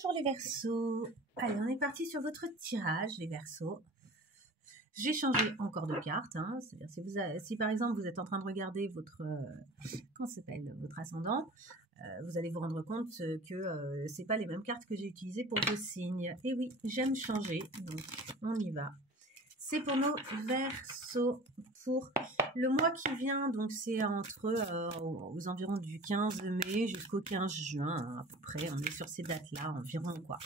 Bonjour les Verseaux. Allez, on est parti sur votre tirage, les Verseaux. J'ai changé encore de carte. C'est-à-dire si par exemple vous êtes en train de regarder votre votre ascendant, vous allez vous rendre compte que c'est pas les mêmes cartes que j'ai utilisées pour vos signes. Et oui, j'aime changer, donc on y va. C'est pour nos Verseaux pour le mois qui vient, donc c'est entre aux environs du 15 mai jusqu'au 15 juin, hein, à peu près. On est sur ces dates-là environ, quoi.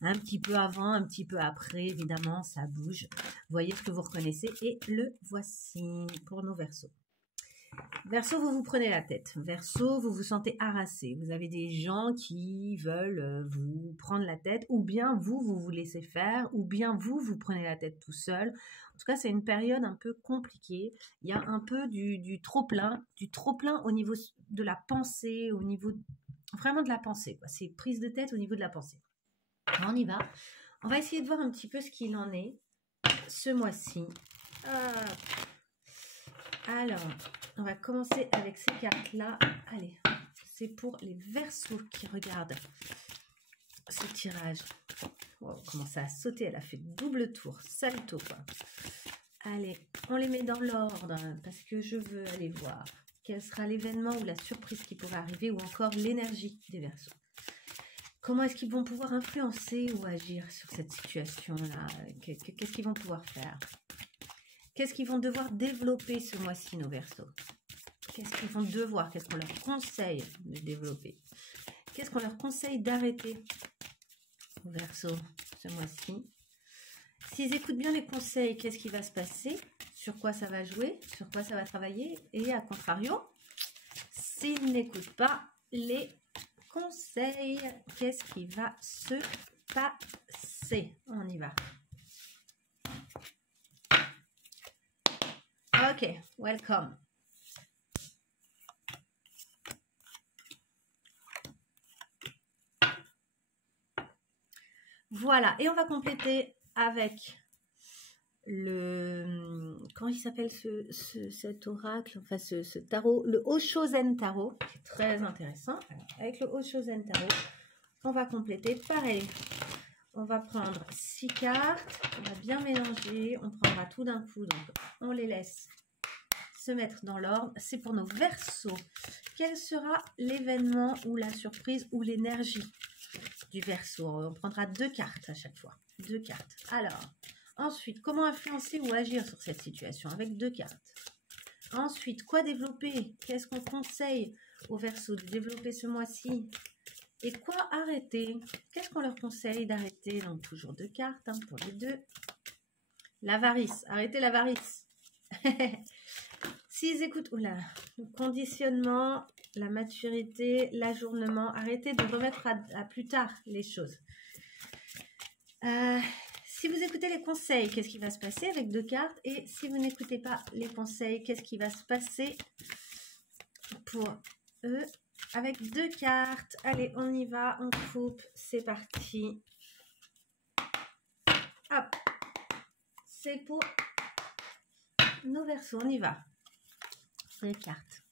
Un petit peu avant, un petit peu après, évidemment, ça bouge. Vous voyez ce que vous reconnaissez et le voici pour nos Verseaux. Verseau, vous vous prenez la tête. Verseau, vous vous sentez harassé. Vous avez des gens qui veulent vous prendre la tête, ou bien vous vous laissez faire, ou bien vous prenez la tête tout seul. En tout cas, c'est une période un peu compliquée. Il y a un peu du trop-plein au niveau de la pensée, au niveau vraiment de la pensée, quoi. C'est prise de tête au niveau de la pensée. Alors, on y va. On va essayer de voir un petit peu ce qu'il en est ce mois-ci. Alors, on va commencer avec ces cartes-là. Allez, c'est pour les Verseaux qui regardent ce tirage. Oh, comment ça a sauté, elle a fait double tour, salto quoi. Allez, on les met dans l'ordre parce que je veux aller voir quel sera l'événement ou la surprise qui pourrait arriver ou encore l'énergie des Verseaux. Comment est-ce qu'ils vont pouvoir influencer ou agir sur cette situation-là? Qu'est-ce qu'ils vont pouvoir faire? Qu'est-ce qu'ils vont devoir développer ce mois-ci, nos Verseaux? Qu'est-ce qu'ils vont devoir? Qu'est-ce qu'on leur conseille de développer? Qu'est-ce qu'on leur conseille d'arrêter, aux Verseaux, ce mois-ci? S'ils écoutent bien les conseils, qu'est-ce qui va se passer? Sur quoi ça va jouer? Sur quoi ça va travailler? Et à contrario, s'ils n'écoutent pas les conseils, qu'est-ce qui va se passer? On y va. Ok, welcome. Voilà, et on va compléter avec le... Comment il s'appelle cet oracle? Enfin, ce tarot, le Oshozen Tarot, qui est très intéressant. Alors, avec le Oshozen Tarot, on va compléter pareil. On va prendre 6 cartes, on va bien mélanger, on prendra tout d'un coup, donc on les laisse se mettre dans l'ordre. C'est pour nos Verseaux. Quel sera l'événement ou la surprise ou l'énergie du Verseau? On prendra 2 cartes à chaque fois. 2 cartes. Alors, ensuite, comment influencer ou agir sur cette situation avec 2 cartes? Ensuite, quoi développer? Qu'est-ce qu'on conseille aux Verseaux de développer ce mois-ci? Et quoi arrêter? Qu'est-ce qu'on leur conseille d'arrêter? Donc, toujours 2 cartes pour les deux. L'avarice. Arrêtez l'avarice. S'ils écoutent, oula, le conditionnement, la maturité, l'ajournement, arrêtez de remettre à plus tard les choses. Si vous écoutez les conseils, qu'est-ce qui va se passer avec 2 cartes? Et si vous n'écoutez pas les conseils, qu'est-ce qui va se passer pour eux avec 2 cartes? Allez, on y va, on coupe, c'est parti. Hop, c'est pour nos Verseaux, on y va. 2 cartes.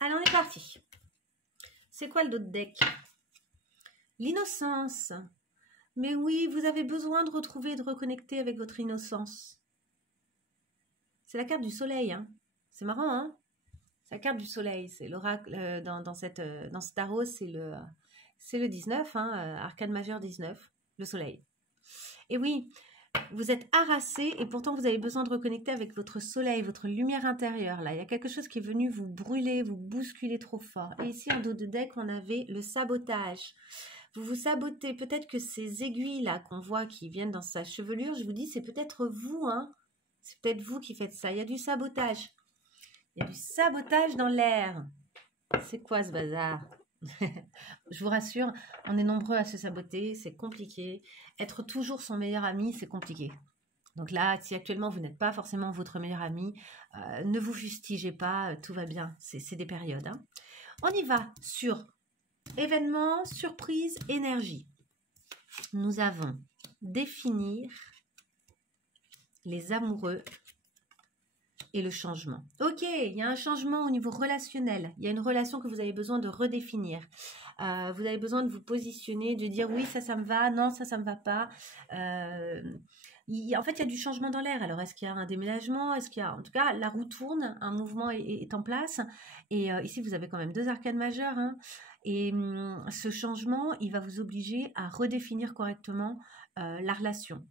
Allez, on est parti. C'est quoi le dos de deck? L'innocence. Mais oui, vous avez besoin de retrouver et de reconnecter avec votre innocence. C'est la carte du soleil. Hein. C'est marrant, hein? C'est la carte du soleil. C'est l'oracle dans ce tarot, c'est le 19, hein, arcane majeur 19, le soleil. Et oui, vous êtes harassé et pourtant vous avez besoin de reconnecter avec votre soleil, votre lumière intérieure. Là, il y a quelque chose qui est venu vous brûler, vous bousculer trop fort. Et ici, en dos de deck, on avait le sabotage. Vous vous sabotez. Peut-être que ces aiguilles-là qu'on voit qui viennent dans sa chevelure, je vous dis, c'est peut-être vous, hein. C'est peut-être vous qui faites ça. Il y a du sabotage. Il y a du sabotage dans l'air. C'est quoi ce bazar? Je vous rassure, on est nombreux à se saboter, c'est compliqué. Être toujours son meilleur ami, c'est compliqué. Donc là, si actuellement vous n'êtes pas forcément votre meilleur ami, ne vous fustigez pas, tout va bien, c'est des périodes. Hein. On y va sur événements, surprise, énergie. Nous avons définir les amoureux et le changement. Ok, il y a un changement au niveau relationnel. Il y a une relation que vous avez besoin de redéfinir. Vous avez besoin de vous positionner, de dire oui, ça me va, non, ça me va pas. En fait, il y a du changement dans l'air. Alors, est-ce qu'il y a un déménagement? Est-ce qu'il y a, en tout cas, la roue tourne, un mouvement est en place. Et ici, vous avez quand même 2 arcanes majeures. Hein. Et ce changement, il va vous obliger à redéfinir correctement la relation.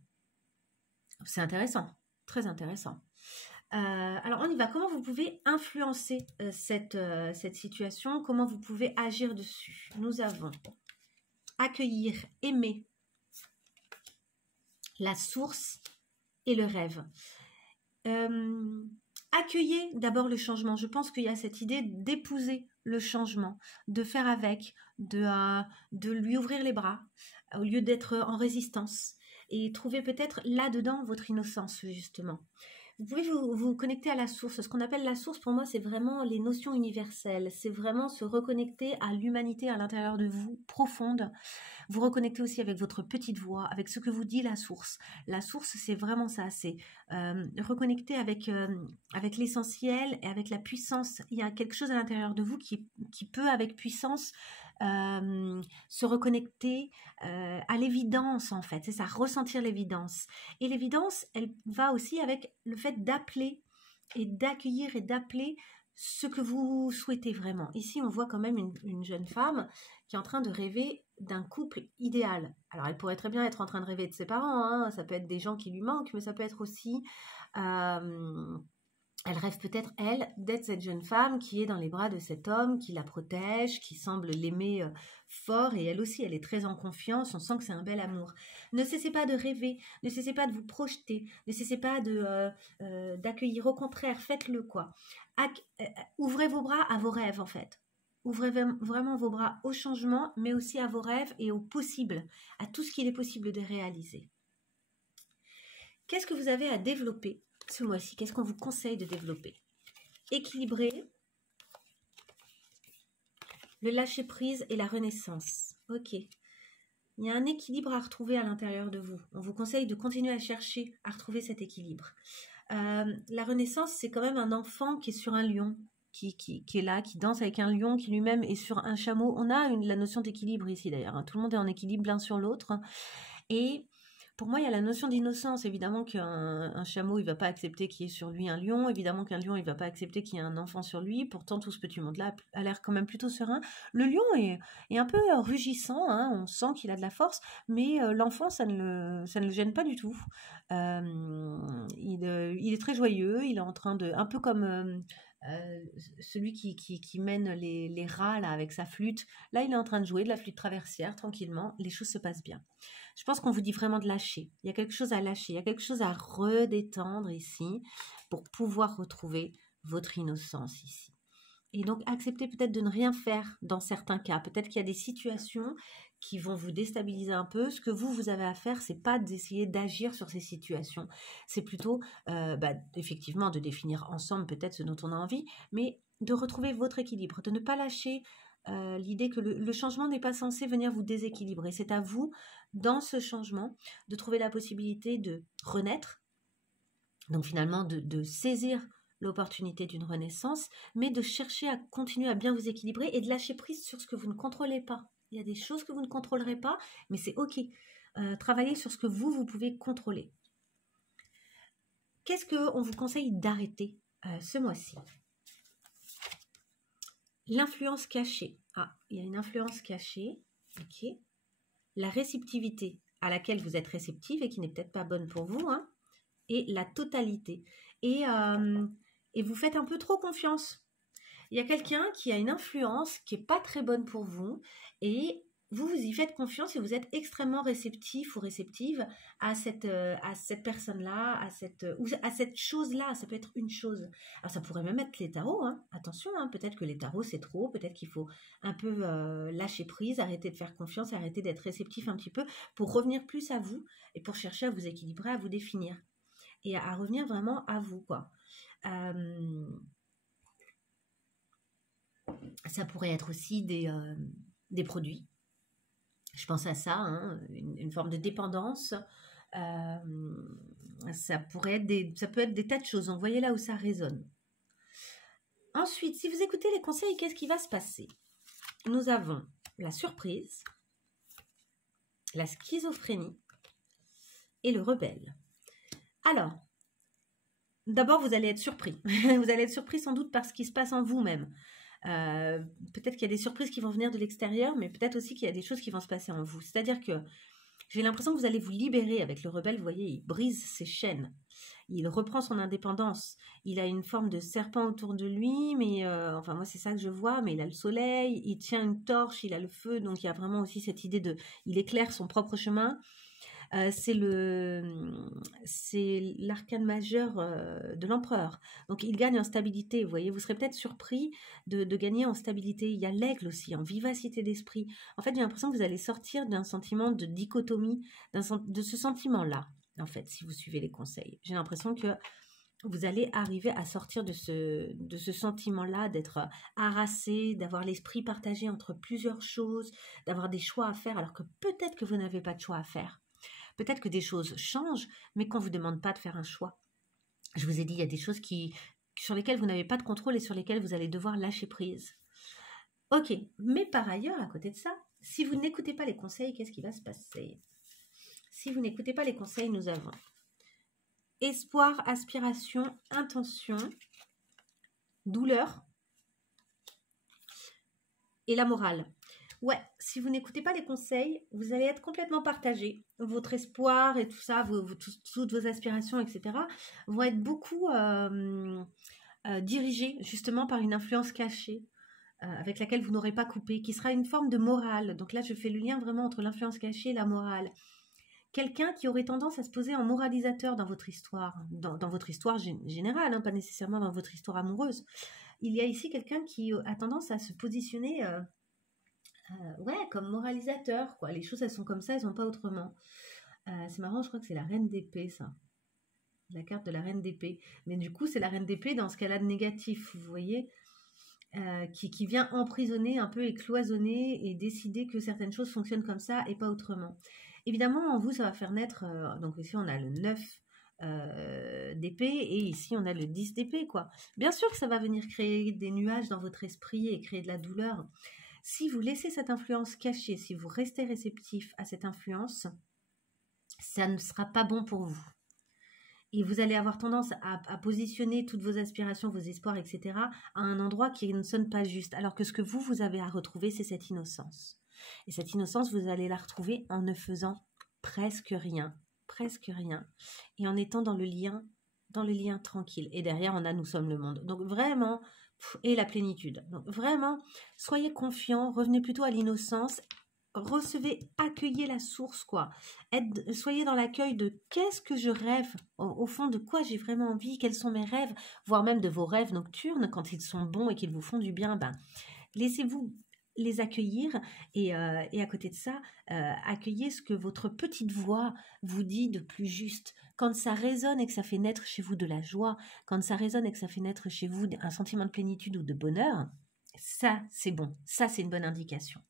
C'est intéressant, très intéressant. Alors, on y va. Comment vous pouvez influencer cette situation? Comment vous pouvez agir dessus? Nous avons accueillir, aimer, la source et le rêve. Accueillez d'abord le changement. Je pense qu'il y a cette idée d'épouser le changement, de faire avec, de lui ouvrir les bras au lieu d'être en résistance et trouver peut-être là-dedans votre innocence justement. Vous pouvez vous connecter à la source. Ce qu'on appelle la source, pour moi, c'est vraiment les notions universelles. C'est vraiment se reconnecter à l'humanité à l'intérieur de vous, profonde. Vous reconnectez aussi avec votre petite voix, avec ce que vous dit la source. La source, c'est vraiment ça. C'est reconnecter avec l'essentiel et avec la puissance. Il y a quelque chose à l'intérieur de vous qui peut, avec puissance, se reconnecter à l'évidence, en fait. C'est ça, ressentir l'évidence. Et l'évidence, elle va aussi avec le fait d'appeler et d'accueillir et d'appeler ce que vous souhaitez vraiment. Ici, on voit quand même une jeune femme qui est en train de rêver d'un couple idéal. Alors, elle pourrait très bien être en train de rêver de ses parents, hein. Ça peut être des gens qui lui manquent, mais ça peut être aussi... elle rêve peut-être, elle, d'être cette jeune femme qui est dans les bras de cet homme, qui la protège, qui semble l'aimer fort, et elle aussi, elle est très en confiance, on sent que c'est un bel amour. Ne cessez pas de rêver, ne cessez pas de vous projeter, ne cessez pas d'accueillir, au contraire, faites-le, quoi. Ouvrez vos bras à vos rêves, en fait. Ouvrez vraiment vos bras au changement, mais aussi à vos rêves et au possible, à tout ce qu'il est possible de réaliser. Qu'est-ce que vous avez à développer ce mois-ci? Qu'est-ce qu'on vous conseille de développer? Équilibrer, le lâcher-prise et la renaissance. Ok. Il y a un équilibre à retrouver à l'intérieur de vous. On vous conseille de continuer à chercher à retrouver cet équilibre. La renaissance, c'est quand même un enfant qui est sur un lion, qui est là, qui danse avec un lion, qui lui-même est sur un chameau. On a la notion d'équilibre ici d'ailleurs. Hein. Tout le monde est en équilibre l'un sur l'autre. Et pour moi, il y a la notion d'innocence. Évidemment qu'un chameau, il ne va pas accepter qu'il y ait sur lui un lion. Évidemment qu'un lion, il ne va pas accepter qu'il y ait un enfant sur lui. Pourtant, tout ce petit monde-là a l'air quand même plutôt serein. Le lion est un peu rugissant. Hein. On sent qu'il a de la force. Mais l'enfant, ça ne le gêne pas du tout. Il est très joyeux. Il est en train de... Un peu comme... celui qui mène les rats là, avec sa flûte. Là, il est en train de jouer de la flûte traversière tranquillement. Les choses se passent bien. Je pense qu'on vous dit vraiment de lâcher. Il y a quelque chose à lâcher. Il y a quelque chose à redétendre ici pour pouvoir retrouver votre innocence ici. Et donc, acceptez peut-être de ne rien faire dans certains cas. Peut-être qu'il y a des situations qui vont vous déstabiliser un peu. Ce que vous avez à faire, c'est pas d'essayer d'agir sur ces situations. C'est plutôt, effectivement, de définir ensemble peut-être ce dont on a envie, mais de retrouver votre équilibre, de ne pas lâcher l'idée que le changement n'est pas censé venir vous déséquilibrer. C'est à vous, dans ce changement, de trouver la possibilité de renaître, donc finalement de saisir l'opportunité d'une renaissance, mais de chercher à continuer à bien vous équilibrer et de lâcher prise sur ce que vous ne contrôlez pas. Il y a des choses que vous ne contrôlerez pas, mais c'est ok. Travaillez sur ce que vous pouvez contrôler. Qu'est-ce qu'on vous conseille d'arrêter ce mois-ci? L'influence cachée. Ah, il y a une influence cachée. Ok. La réceptivité à laquelle vous êtes réceptive et qui n'est peut-être pas bonne pour vous. Hein, et la totalité. Et vous faites un peu trop confiance. Il y a quelqu'un qui a une influence qui n'est pas très bonne pour vous et vous y faites confiance et vous êtes extrêmement réceptif ou réceptive à cette personne-là, à cette chose-là. Ça peut être une chose. Alors ça pourrait même être les tarots. Hein. Attention, hein, peut-être que les tarots c'est trop, peut-être qu'il faut un peu lâcher prise, arrêter de faire confiance, arrêter d'être réceptif un petit peu pour revenir plus à vous et pour chercher à vous équilibrer, à vous définir et à revenir vraiment à vous, quoi. Ça pourrait être aussi des produits. Je pense à ça, hein, une forme de dépendance Ça peut être des tas de choses. Donc, voyez là où ça résonne. Ensuite, si vous écoutez les conseils, qu'est-ce qui va se passer? Nous avons la surprise, la schizophrénie et le rebelle. Alors, d'abord, vous allez être surpris. Vous allez être surpris sans doute par ce qui se passe en vous-même. Peut-être qu'il y a des surprises qui vont venir de l'extérieur, mais peut-être aussi qu'il y a des choses qui vont se passer en vous. C'est-à-dire que j'ai l'impression que vous allez vous libérer avec le rebelle. Vous voyez, il brise ses chaînes. Il reprend son indépendance. Il a une forme de serpent autour de lui, mais enfin moi c'est ça que je vois, mais il a le soleil, il tient une torche, il a le feu, donc il y a vraiment aussi cette idée de... Il éclaire son propre chemin. C'est l'arcane majeur de l'empereur. Donc il gagne en stabilité, vous voyez, vous serez peut-être surpris de gagner en stabilité. Il y a l'aigle aussi, en vivacité d'esprit. En fait, j'ai l'impression que vous allez sortir d'un sentiment de dichotomie, de ce sentiment-là, en fait, si vous suivez les conseils. J'ai l'impression que vous allez arriver à sortir de ce sentiment-là, d'être harassé, d'avoir l'esprit partagé entre plusieurs choses, d'avoir des choix à faire, alors que peut-être que vous n'avez pas de choix à faire. Peut-être que des choses changent, mais qu'on ne vous demande pas de faire un choix. Je vous ai dit, il y a des choses sur lesquelles vous n'avez pas de contrôle et sur lesquelles vous allez devoir lâcher prise. Ok, mais par ailleurs, à côté de ça, si vous n'écoutez pas les conseils, qu'est-ce qui va se passer? Si vous n'écoutez pas les conseils, nous avons espoir, aspiration, intention, douleur et la morale. Ouais, si vous n'écoutez pas les conseils, vous allez être complètement partagé. Votre espoir et tout ça, toutes vos aspirations, etc., vont être beaucoup dirigées justement par une influence cachée avec laquelle vous n'aurez pas coupé, qui sera une forme de morale. Donc là, je fais le lien vraiment entre l'influence cachée et la morale. Quelqu'un qui aurait tendance à se poser en moralisateur dans votre histoire, dans votre histoire générale, hein, pas nécessairement dans votre histoire amoureuse. Il y a ici quelqu'un qui a tendance à se positionner... comme moralisateur, quoi. Les choses, elles sont comme ça, elles sont pas autrement. C'est marrant, je crois que c'est la reine d'épée, ça. La carte de la reine d'épée. Mais du coup, c'est la reine d'épée dans ce qu'elle a de négatif, vous voyez, qui vient emprisonner un peu et cloisonner et décider que certaines choses fonctionnent comme ça et pas autrement. Évidemment, en vous, ça va faire naître... donc ici, on a le 9 d'épée et ici, on a le 10 d'épée, quoi. Bien sûr que ça va venir créer des nuages dans votre esprit et créer de la douleur. Si vous laissez cette influence cachée, si vous restez réceptif à cette influence, ça ne sera pas bon pour vous. Et vous allez avoir tendance à positionner toutes vos aspirations, vos espoirs, etc. à un endroit qui ne sonne pas juste. Alors que ce que vous avez à retrouver, c'est cette innocence. Et cette innocence, vous allez la retrouver en ne faisant presque rien. Presque rien. Et en étant dans le lien tranquille. Et derrière, on a nous sommes le monde. Donc vraiment... et la plénitude. Donc vraiment, soyez confiants, revenez plutôt à l'innocence, recevez, accueillez la source, quoi. Soyez dans l'accueil de qu'est-ce que je rêve, au fond de quoi j'ai vraiment envie, quels sont mes rêves, voire même de vos rêves nocturnes, quand ils sont bons et qu'ils vous font du bien, laissez-vous les accueillir et à côté de ça, accueillez ce que votre petite voix vous dit de plus juste. Quand ça résonne et que ça fait naître chez vous de la joie, quand ça résonne et que ça fait naître chez vous un sentiment de plénitude ou de bonheur, ça c'est bon, ça c'est une bonne indication.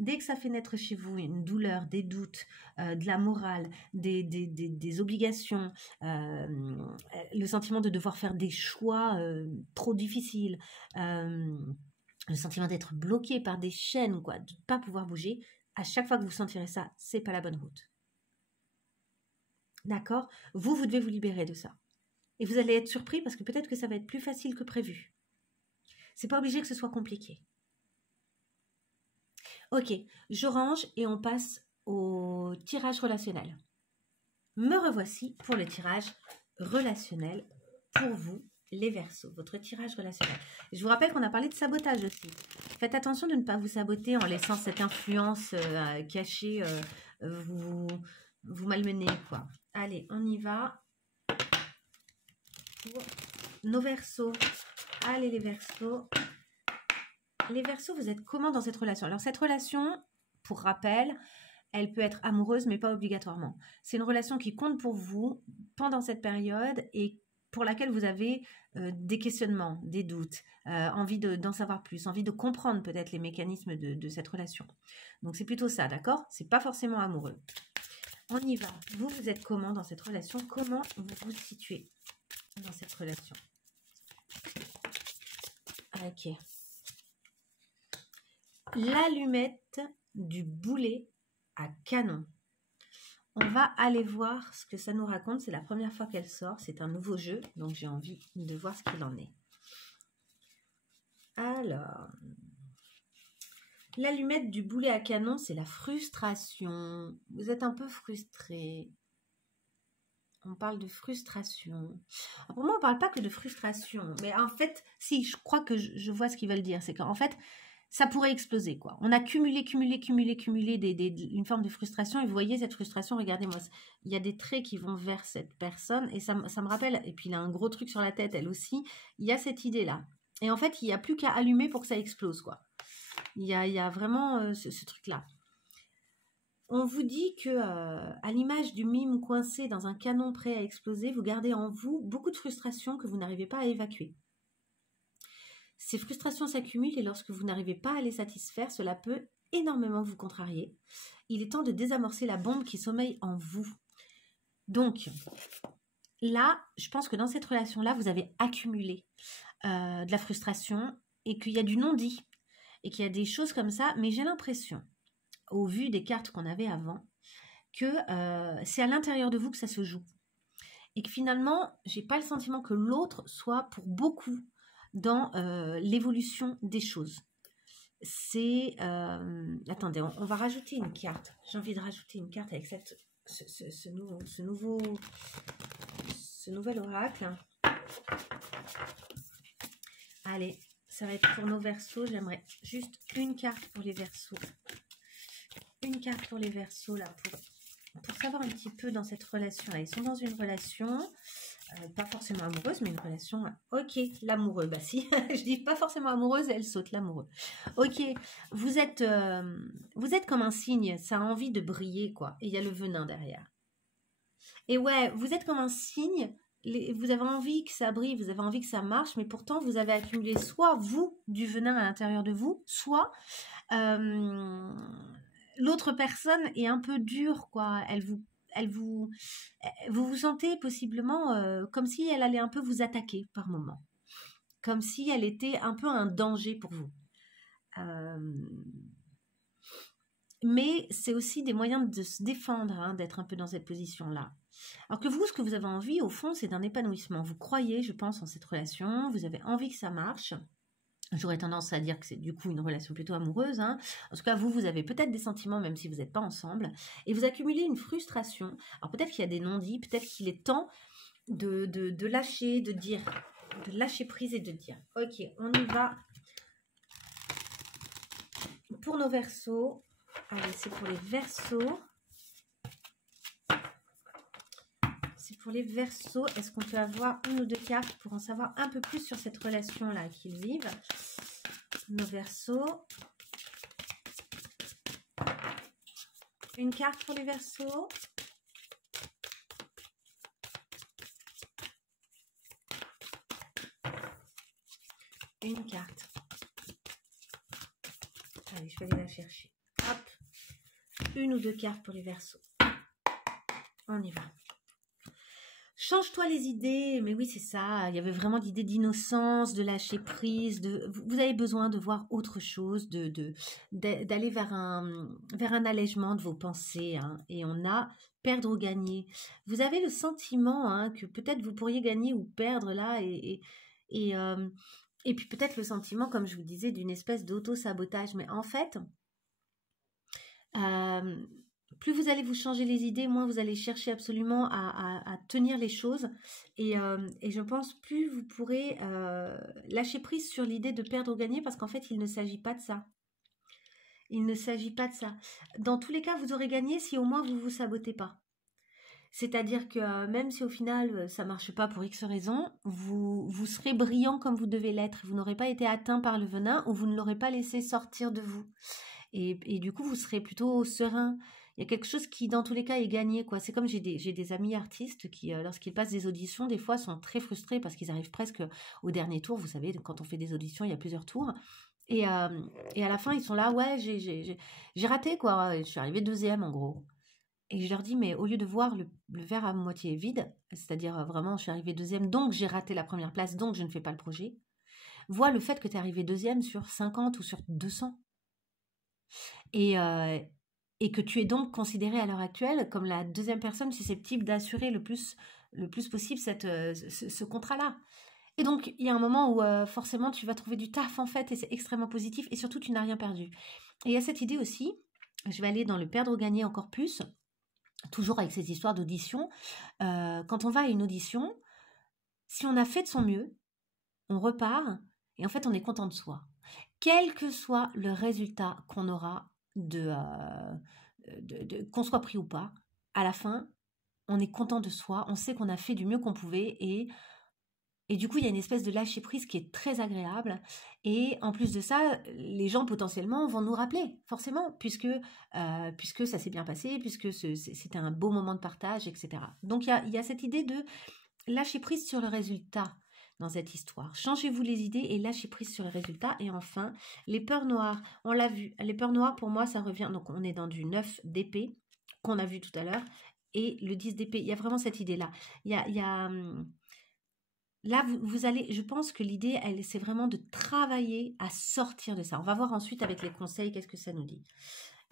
Dès que ça fait naître chez vous une douleur, des doutes, de la morale, des obligations, le sentiment de devoir faire des choix trop difficiles, le sentiment d'être bloqué par des chaînes, quoi, de ne pas pouvoir bouger, à chaque fois que vous sentirez ça, c'est pas la bonne route. D'accord? Vous devez vous libérer de ça. Et vous allez être surpris parce que peut-être que ça va être plus facile que prévu. C'est pas obligé que ce soit compliqué. Ok, je range et on passe au tirage relationnel. Me revoici pour le tirage relationnel pour vous, les Verseaux, votre tirage relationnel. Je vous rappelle qu'on a parlé de sabotage aussi. Faites attention de ne pas vous saboter en laissant cette influence cachée vous malmener, quoi. Allez, on y va pour nos Verseaux. Allez, les Verseaux. Les Verseaux, vous êtes comment dans cette relation? Alors, cette relation, pour rappel, elle peut être amoureuse, mais pas obligatoirement. C'est une relation qui compte pour vous pendant cette période et pour laquelle vous avez des questionnements, des doutes, envie d'en savoir plus, envie de comprendre peut-être les mécanismes de cette relation. Donc, c'est plutôt ça, d'accord? C'est pas forcément amoureux. on y va. Vous, vous êtes comment dans cette relation? Comment vous vous situez dans cette relation? Ok. L'allumette du boulet à canon. On va aller voir ce que ça nous raconte. C'est la première fois qu'elle sort. C'est un nouveau jeu, donc j'ai envie de voir ce qu'il en est. Alors, l'allumette du boulet à canon, c'est la frustration. Vous êtes un peu frustré. On parle de frustration. Alors pour moi, on ne parle pas que de frustration. Mais en fait, si, je crois que je vois ce qu'ils veulent dire. C'est qu'en fait, ça pourrait exploser, quoi. On a cumulé une forme de frustration. Et vous voyez cette frustration, regardez-moi. Il y a des traits qui vont vers cette personne. Et ça me rappelle, et puis il a un gros truc sur la tête, elle aussi. Il y a cette idée-là. Et en fait, il n'y a plus qu'à allumer pour que ça explose, quoi. Il y a vraiment ce truc-là. On vous dit que, à l'image du mime coincé dans un canon prêt à exploser, vous gardez en vous beaucoup de frustrations que vous n'arrivez pas à évacuer. Ces frustrations s'accumulent et lorsque vous n'arrivez pas à les satisfaire, cela peut énormément vous contrarier. Il est temps de désamorcer la bombe qui sommeille en vous. Donc, là, je pense que dans cette relation-là, vous avez accumulé de la frustration et qu'il y a du non-dit et qu'il y a des choses comme ça, mais j'ai l'impression, au vu des cartes qu'on avait avant, que c'est à l'intérieur de vous que ça se joue. Et que finalement, j'ai pas le sentiment que l'autre soit pour beaucoup dans l'évolution des choses. C'est... attendez, on va rajouter une carte. J'ai envie de rajouter une carte avec ce nouvel oracle. Allez, ça va être pour nos Verseaux. J'aimerais juste une carte pour les Verseaux. Une carte pour les Verseaux, là, pour savoir un petit peu dans cette relation-là. Ils sont dans une relation, pas forcément amoureuse, mais une relation... Ok, l'amoureux, bah si, je dis pas forcément amoureuse, elle saute, l'amoureux. Ok, vous êtes comme un cygne, ça a envie de briller, quoi. Et il y a le venin derrière. Et ouais, vous êtes comme un cygne, vous avez envie que ça brille, vous avez envie que ça marche, mais pourtant, vous avez accumulé soit vous, du venin à l'intérieur de vous, soit... l'autre personne est un peu dure, quoi. Vous vous sentez possiblement comme si elle allait un peu vous attaquer par moment. Comme si elle était un peu un danger pour vous. Mais c'est aussi des moyens de se défendre, hein, d'être un peu dans cette position-là. Alors que vous, ce que vous avez envie, au fond, c'est d'un épanouissement. Vous croyez, je pense, en cette relation. Vous avez envie que ça marche. J'aurais tendance à dire que c'est du coup une relation plutôt amoureuse. Hein. En tout cas, vous avez peut-être des sentiments même si vous n'êtes pas ensemble. Et vous accumulez une frustration. Alors peut-être qu'il y a des non-dits, peut-être qu'il est temps de lâcher, de lâcher prise et de dire « Ok, on y va pour nos Verseaux. » Allez, c'est pour les Verseaux. C'est pour les Verseaux. Est-ce qu'on peut avoir une ou deux cartes pour en savoir un peu plus sur cette relation-là qu'ils vivent? Nos Verseaux. Une carte pour les Verseaux. Une carte. Allez, je vais aller la chercher. Hop. Une ou deux cartes pour les Verseaux. On y va. Change-toi les idées, mais oui c'est ça, il y avait vraiment l'idée d'innocence, de lâcher prise, vous avez besoin de voir autre chose, d'aller vers un allègement de vos pensées, hein, et on a perdre ou gagner. Vous avez le sentiment, hein, que peut-être vous pourriez gagner ou perdre là, et puis peut-être le sentiment, comme je vous disais, d'une espèce d'auto-sabotage, mais en fait... plus vous allez vous changer les idées, moins vous allez chercher absolument à tenir les choses. Et je pense plus vous pourrez lâcher prise sur l'idée de perdre ou gagner parce qu'en fait, il ne s'agit pas de ça. Il ne s'agit pas de ça. Dans tous les cas, vous aurez gagné si au moins vous ne vous sabotez pas. C'est-à-dire que même si au final, ça ne marche pas pour X raisons, vous serez brillant comme vous devez l'être. Vous n'aurez pas été atteint par le venin ou vous ne l'aurez pas laissé sortir de vous. Et du coup, vous serez plutôt serein. Il y a quelque chose qui, dans tous les cas, est gagné, quoi. C'est comme j'ai des amis artistes qui, lorsqu'ils passent des auditions, des fois, sont très frustrés parce qu'ils arrivent presque au dernier tour. Vous savez, quand on fait des auditions, il y a plusieurs tours. Et à la fin, ils sont là, ouais, j'ai raté, quoi. Je suis arrivée 2e, en gros. et je leur dis, mais au lieu de voir le verre à moitié vide, c'est-à-dire vraiment, je suis arrivée deuxième, donc j'ai raté la première place, donc je ne fais pas le projet, vois le fait que tu es arrivé deuxième sur 50 ou sur 200. Et que tu es donc considérée à l'heure actuelle comme la deuxième personne susceptible d'assurer le plus possible ce contrat-là. Et donc, il y a un moment où forcément, tu vas trouver du taf, en fait, et c'est extrêmement positif, et surtout, tu n'as rien perdu. Et il y a cette idée aussi, je vais aller dans le perdre ou gagner encore plus, toujours avec cette histoire d'audition. Quand on va à une audition, si on a fait de son mieux, on repart, et en fait, on est content de soi. Quel que soit le résultat qu'on aura qu'on soit pris ou pas, à la fin, on est content de soi, on sait qu'on a fait du mieux qu'on pouvait et du coup, il y a une espèce de lâcher prise qui est très agréable. Et en plus de ça, les gens potentiellement vont nous rappeler, forcément, puisque ça s'est bien passé, puisque c'était un beau moment de partage, etc. Donc, il y a cette idée de lâcher prise sur le résultat dans cette histoire. Changez-vous les idées et lâchez prise sur les résultats. Et enfin, les peurs noires. On l'a vu. Les peurs noires, pour moi, ça revient. Donc, on est dans du 9 d'épée qu'on a vu tout à l'heure. Et le 10 d'épée. Il y a vraiment cette idée-là. Là, vous allez, je pense que l'idée, c'est vraiment de travailler à sortir de ça. On va voir ensuite avec les conseils, qu'est-ce que ça nous dit.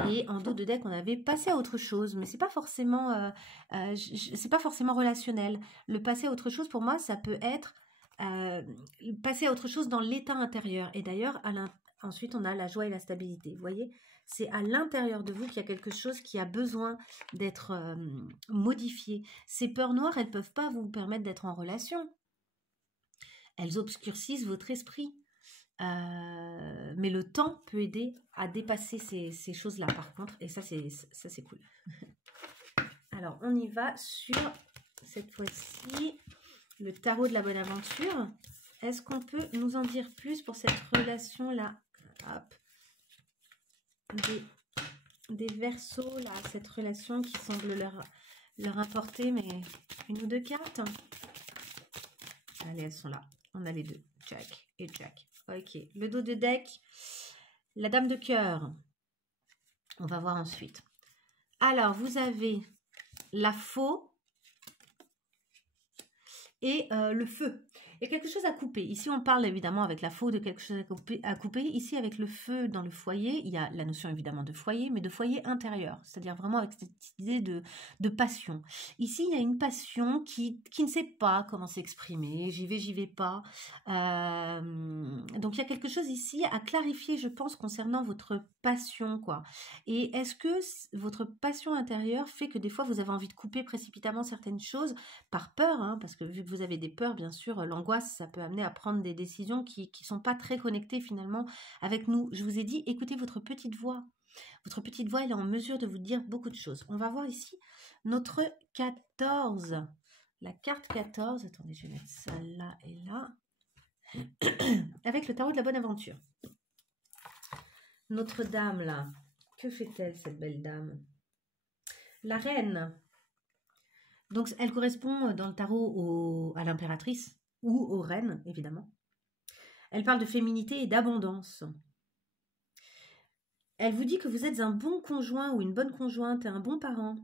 Et en dos de deck, on avait passé à autre chose, mais c'est pas forcément relationnel. Le passer à autre chose, pour moi, ça peut être passer à autre chose dans l'état intérieur. Et d'ailleurs, ensuite, on a la joie et la stabilité. Vous voyez, c'est à l'intérieur de vous qu'il y a quelque chose qui a besoin d'être modifié. Ces peurs noires, elles ne peuvent pas vous permettre d'être en relation. Elles obscurcissent votre esprit. Mais le temps peut aider à dépasser ces choses-là, par contre. Et ça, c'est cool. Alors, on y va sur, cette fois-ci, le tarot de la bonne aventure. Est-ce qu'on peut nous en dire plus pour cette relation-là? Hop. Des Verseaux, là, cette relation qui semble leur importer, mais une ou deux cartes. Allez, elles sont là. On a les deux, Jack et Jack. Ok, le dos de deck, la dame de cœur. On va voir ensuite. Alors, vous avez la faux et le feu. Il y a quelque chose à couper. Ici, on parle évidemment avec la faux de quelque chose à couper. Ici, avec le feu dans le foyer, il y a la notion évidemment de foyer, mais de foyer intérieur. C'est-à-dire vraiment avec cette idée de passion. Ici, il y a une passion qui ne sait pas comment s'exprimer. J'y vais pas. Donc, il y a quelque chose ici à clarifier, je pense, concernant votre passion, quoi. Et est-ce que votre passion intérieure fait que des fois, vous avez envie de couper précipitamment certaines choses par peur, hein, parce que vu que vous avez des peurs, bien sûr, l'angoisse, ça peut amener à prendre des décisions qui ne sont pas très connectées finalement avec nous. Je vous ai dit, écoutez votre petite voix. Votre petite voix, elle est en mesure de vous dire beaucoup de choses. On va voir ici notre 14. La carte 14, attendez, je vais mettre ça là et là. Avec le tarot de la bonne aventure. Notre dame, là, que fait-elle, cette belle dame? La reine. Donc, elle correspond dans le tarot à l'impératrice ou aux reines, évidemment. Elle parle de féminité et d'abondance. Elle vous dit que vous êtes un bon conjoint ou une bonne conjointe et un bon parent,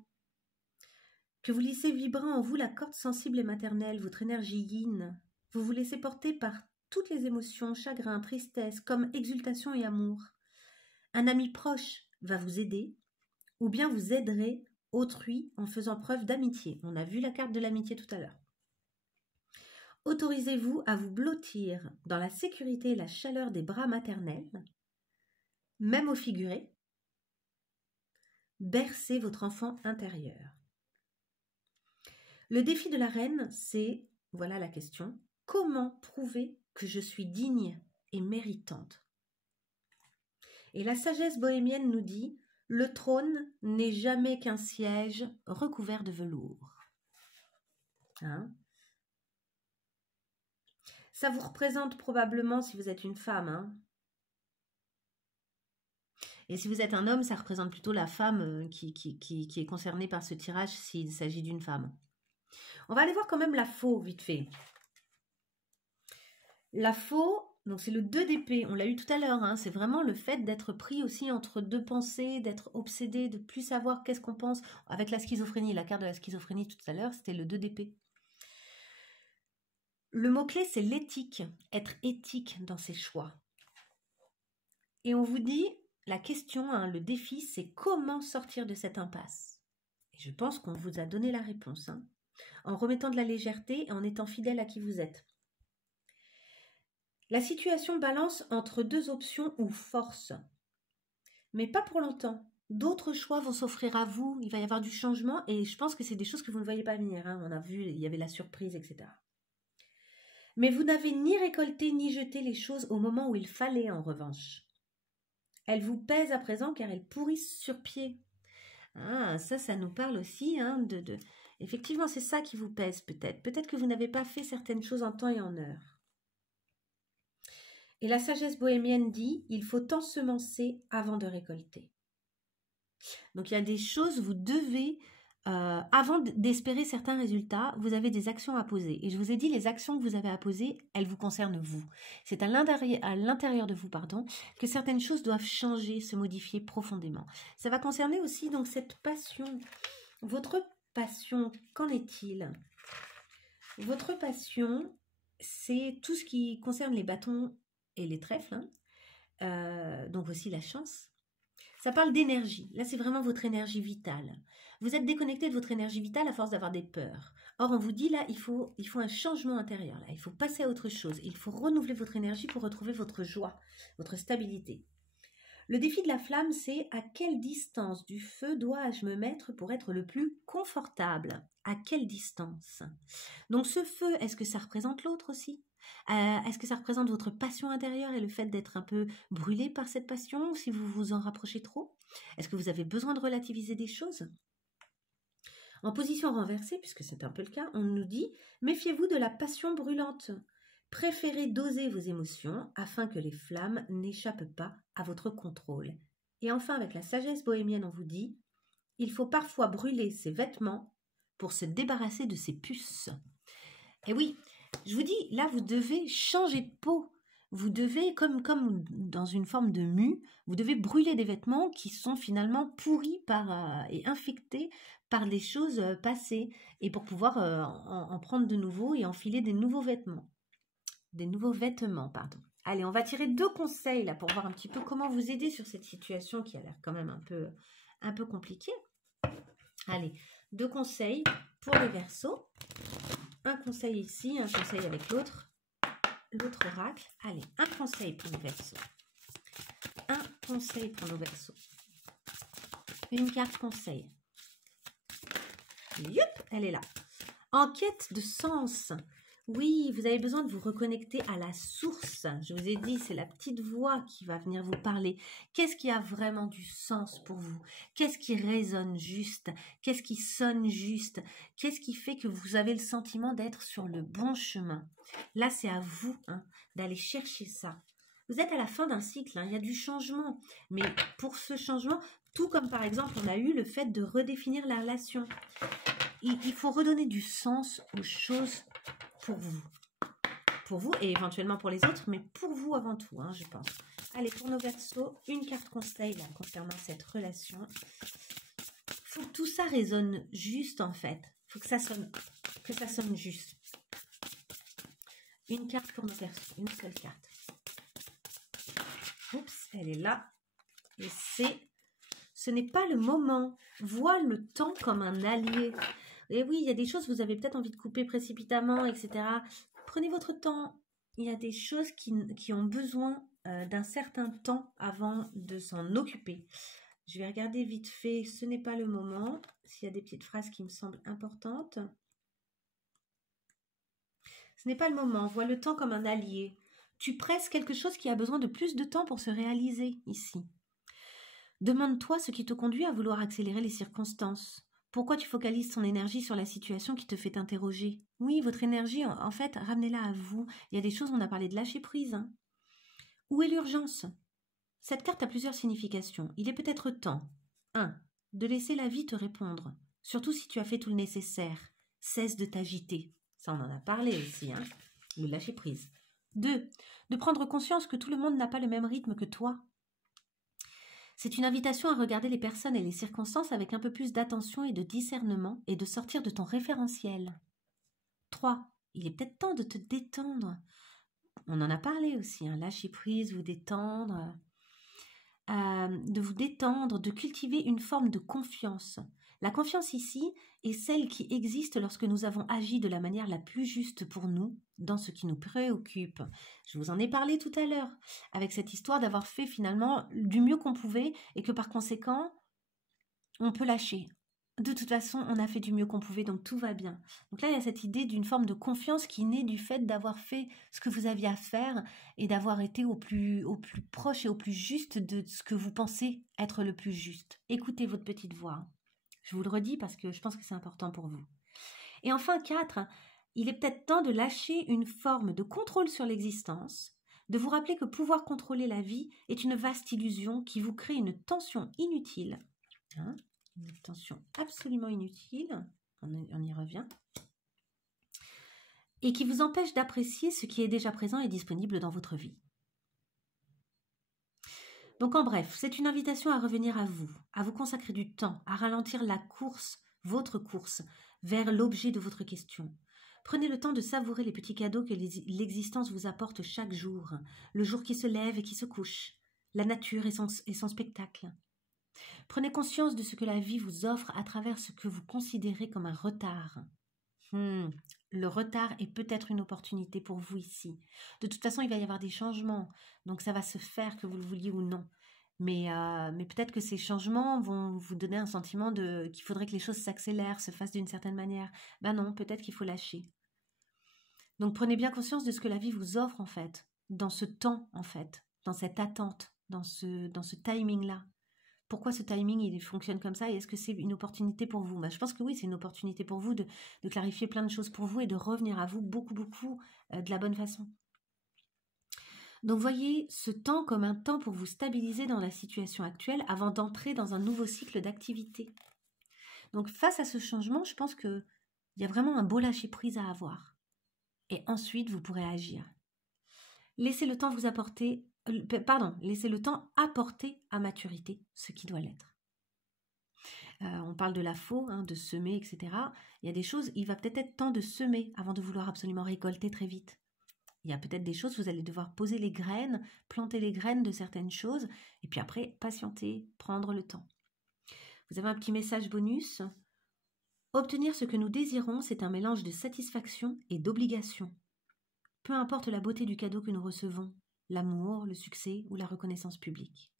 que vous laissez vibrer en vous la corde sensible et maternelle, votre énergie yin. Vous vous laissez porter par toutes les émotions, chagrin, tristesse, comme exultation et amour. Un ami proche va vous aider, ou bien vous aiderez autrui en faisant preuve d'amitié. On a vu la carte de l'amitié tout à l'heure. Autorisez-vous à vous blottir dans la sécurité et la chaleur des bras maternels, même au figuré. Bercez votre enfant intérieur. Le défi de la reine, c'est, voilà la question, comment prouver que je suis digne et méritante? Et la sagesse bohémienne nous dit, le trône n'est jamais qu'un siège recouvert de velours. Hein? Ça vous représente probablement si vous êtes une femme. Hein? Et si vous êtes un homme, ça représente plutôt la femme qui est concernée par ce tirage s'il s'agit d'une femme. On va aller voir quand même la faux, vite fait. La faux, Donc c'est le 2 d'épée, on l'a eu tout à l'heure, hein. C'est vraiment le fait d'être pris aussi entre deux pensées, d'être obsédé, de plus savoir qu'est-ce qu'on pense. Avec la schizophrénie, la carte de la schizophrénie tout à l'heure, c'était le 2 d'épée. Le mot-clé, c'est l'éthique, être éthique dans ses choix. Et on vous dit, la question, hein, le défi, c'est comment sortir de cette impasse. Et je pense qu'on vous a donné la réponse, hein, en remettant de la légèreté et en étant fidèle à qui vous êtes. La situation balance entre deux options ou forces, mais pas pour longtemps. D'autres choix vont s'offrir à vous, il va y avoir du changement et je pense que c'est des choses que vous ne voyez pas venir, hein. On a vu, il y avait la surprise, etc. Mais vous n'avez ni récolté ni jeté les choses au moment où il fallait, en revanche. Elles vous pèsent à présent car elles pourrissent sur pied. Ah, ça nous parle aussi, hein, Effectivement, c'est ça qui vous pèse peut-être. Peut-être que vous n'avez pas fait certaines choses en temps et en heure. Et la sagesse bohémienne dit, il faut ensemencer avant de récolter. Donc il y a des choses, vous devez, avant d'espérer certains résultats, vous avez des actions à poser. Et je vous ai dit, les actions que vous avez à poser, elles vous concernent vous. C'est à l'intérieur de vous, que certaines choses doivent changer, se modifier profondément. Ça va concerner aussi donc cette passion. Votre passion, qu'en est-il? Votre passion, c'est tout ce qui concerne les bâtons et les trèfles, hein. Donc aussi la chance. Ça parle d'énergie. Là, c'est vraiment votre énergie vitale. Vous êtes déconnecté de votre énergie vitale à force d'avoir des peurs. Or, on vous dit là, il faut un changement intérieur. Là, il faut passer à autre chose. Il faut renouveler votre énergie pour retrouver votre joie, votre stabilité. Le défi de la flamme, c'est à quelle distance du feu dois-je me mettre pour être le plus confortable? À quelle distance? Donc ce feu, est-ce que ça représente l'autre aussi? Est-ce que ça représente votre passion intérieure et le fait d'être un peu brûlé par cette passion, si vous vous en rapprochez trop? Est-ce que vous avez besoin de relativiser des choses? En position renversée, puisque c'est un peu le cas, on nous dit « Méfiez-vous de la passion brûlante ». Préférez doser vos émotions afin que les flammes n'échappent pas à votre contrôle. Et enfin, avec la sagesse bohémienne, on vous dit « Il faut parfois brûler ses vêtements pour se débarrasser de ses puces ». Et oui, je vous dis, là, vous devez changer de peau. Vous devez, comme dans une forme de mue, vous devez brûler des vêtements qui sont finalement pourris et infectés par des choses passées, et pour pouvoir en prendre de nouveaux et enfiler des nouveaux vêtements. Allez, on va tirer 2 conseils là pour voir un petit peu comment vous aider sur cette situation qui a l'air quand même un peu compliquée. Allez, 2 conseils pour les Verseaux. Un conseil ici, un conseil avec l'autre oracle. Allez, un conseil pour nos Verseaux. Un conseil pour nos Verseaux. Une carte conseil. Youp, elle est là. En quête de sens. Oui, vous avez besoin de vous reconnecter à la source. Je vous ai dit, c'est la petite voix qui va venir vous parler. Qu'est-ce qui a vraiment du sens pour vous? Qu'est-ce qui résonne juste? Qu'est-ce qui sonne juste? Qu'est-ce qui fait que vous avez le sentiment d'être sur le bon chemin? Là, c'est à vous d'aller chercher ça. Vous êtes à la fin d'un cycle, il y a du changement. Mais pour ce changement, tout comme par exemple, on a eu le fait de redéfinir la relation. Il faut redonner du sens aux choses pour vous et éventuellement pour les autres, mais pour vous avant tout, je pense. Allez, pour nos Verseaux, une carte conseil là, concernant cette relation. Il faut que tout ça résonne juste en fait. Il faut que ça sonne juste. Une carte pour nos Verseaux, une seule carte. Oups, elle est là. Et ce n'est pas le moment. Vois le temps comme un allié. Et oui, il y a des choses, vous avez peut-être envie de couper précipitamment, etc. Prenez votre temps. Il y a des choses qui ont besoin d'un certain temps avant de s'en occuper. Je vais regarder vite fait, ce n'est pas le moment. S'il y a des petites phrases qui me semblent importantes. Ce n'est pas le moment. Vois le temps comme un allié. Tu presses quelque chose qui a besoin de plus de temps pour se réaliser ici. Demande-toi ce qui te conduit à vouloir accélérer les circonstances. Pourquoi tu focalises ton énergie sur la situation qui te fait t'interroger? Oui, votre énergie, en fait, ramenez-la à vous. Il y a des choses, on a parlé de lâcher prise. Où est l'urgence? Cette carte a plusieurs significations. Il est peut-être temps. 1. De laisser la vie te répondre. Surtout si tu as fait tout le nécessaire. Cesse de t'agiter. Ça, on en a parlé aussi, le lâcher prise. 2. De prendre conscience que tout le monde n'a pas le même rythme que toi. C'est une invitation à regarder les personnes et les circonstances avec un peu plus d'attention et de discernement et de sortir de ton référentiel. 3. Il est peut-être temps de te détendre. On en a parlé aussi, hein, lâcher prise, vous détendre, de vous détendre, de cultiver une forme de confiance. La confiance ici est celle qui existe lorsque nous avons agi de la manière la plus juste pour nous, dans ce qui nous préoccupe. Je vous en ai parlé tout à l'heure, avec cette histoire d'avoir fait finalement du mieux qu'on pouvait et que par conséquent, on peut lâcher. De toute façon, on a fait du mieux qu'on pouvait, donc tout va bien. Donc là, il y a cette idée d'une forme de confiance qui naît du fait d'avoir fait ce que vous aviez à faire et d'avoir été au plus proche et au plus juste de ce que vous pensez être le plus juste. Écoutez votre petite voix. Je vous le redis parce que je pense que c'est important pour vous. Et enfin, 4, il est peut-être temps de lâcher une forme de contrôle sur l'existence, de vous rappeler que pouvoir contrôler la vie est une vaste illusion qui vous crée une tension inutile. Une tension absolument inutile, on y revient, et qui vous empêche d'apprécier ce qui est déjà présent et disponible dans votre vie. Donc en bref, c'est une invitation à revenir à vous consacrer du temps, à ralentir la course, votre course, vers l'objet de votre question. Prenez le temps de savourer les petits cadeaux que l'existence vous apporte chaque jour, le jour qui se lève et qui se couche, la nature et son spectacle. Prenez conscience de ce que la vie vous offre à travers ce que vous considérez comme un retard. Le retard est peut-être une opportunité pour vous ici. De toute façon, il va y avoir des changements, donc ça va se faire que vous le vouliez ou non. Mais peut-être que ces changements vont vous donner un sentiment qu'il faudrait que les choses s'accélèrent, se fassent d'une certaine manière. Ben non, peut-être qu'il faut lâcher. Donc prenez bien conscience de ce que la vie vous offre en fait, dans ce temps en fait, dans cette attente, dans ce timing-là. Pourquoi ce timing il fonctionne comme ça et est-ce que c'est une opportunité pour vous? Je pense que oui, c'est une opportunité pour vous de clarifier plein de choses pour vous et de revenir à vous beaucoup de la bonne façon. Donc voyez ce temps comme un temps pour vous stabiliser dans la situation actuelle avant d'entrer dans un nouveau cycle d'activité. Donc face à ce changement, je pense qu'il y a vraiment un beau lâcher-prise à avoir. Et ensuite, vous pourrez agir. Laissez le temps laissez le temps apporter à maturité ce qui doit l'être. On parle de la faux, de semer, etc. Il y a des choses, il va peut-être être temps de semer avant de vouloir absolument récolter très vite. Il y a peut-être des choses, vous allez devoir poser les graines, planter les graines de certaines choses, et puis après, patienter, prendre le temps. Vous avez un petit message bonus. Obtenir ce que nous désirons, c'est un mélange de satisfaction et d'obligation. Peu importe la beauté du cadeau que nous recevons, l'amour, le succès ou la reconnaissance publique.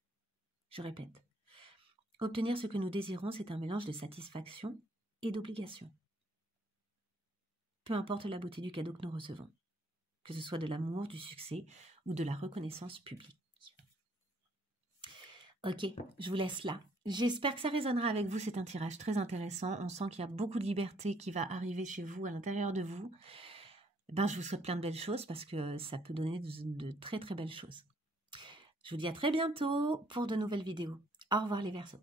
Je répète. Obtenir ce que nous désirons, c'est un mélange de satisfaction et d'obligation. Peu importe la beauté du cadeau que nous recevons, que ce soit de l'amour, du succès ou de la reconnaissance publique. Ok, je vous laisse là. J'espère que ça résonnera avec vous, c'est un tirage très intéressant. On sent qu'il y a beaucoup de liberté qui va arriver chez vous, à l'intérieur de vous. Je vous souhaite plein de belles choses parce que ça peut donner de très très belles choses. Je vous dis à très bientôt pour de nouvelles vidéos. Au revoir les Verseaux.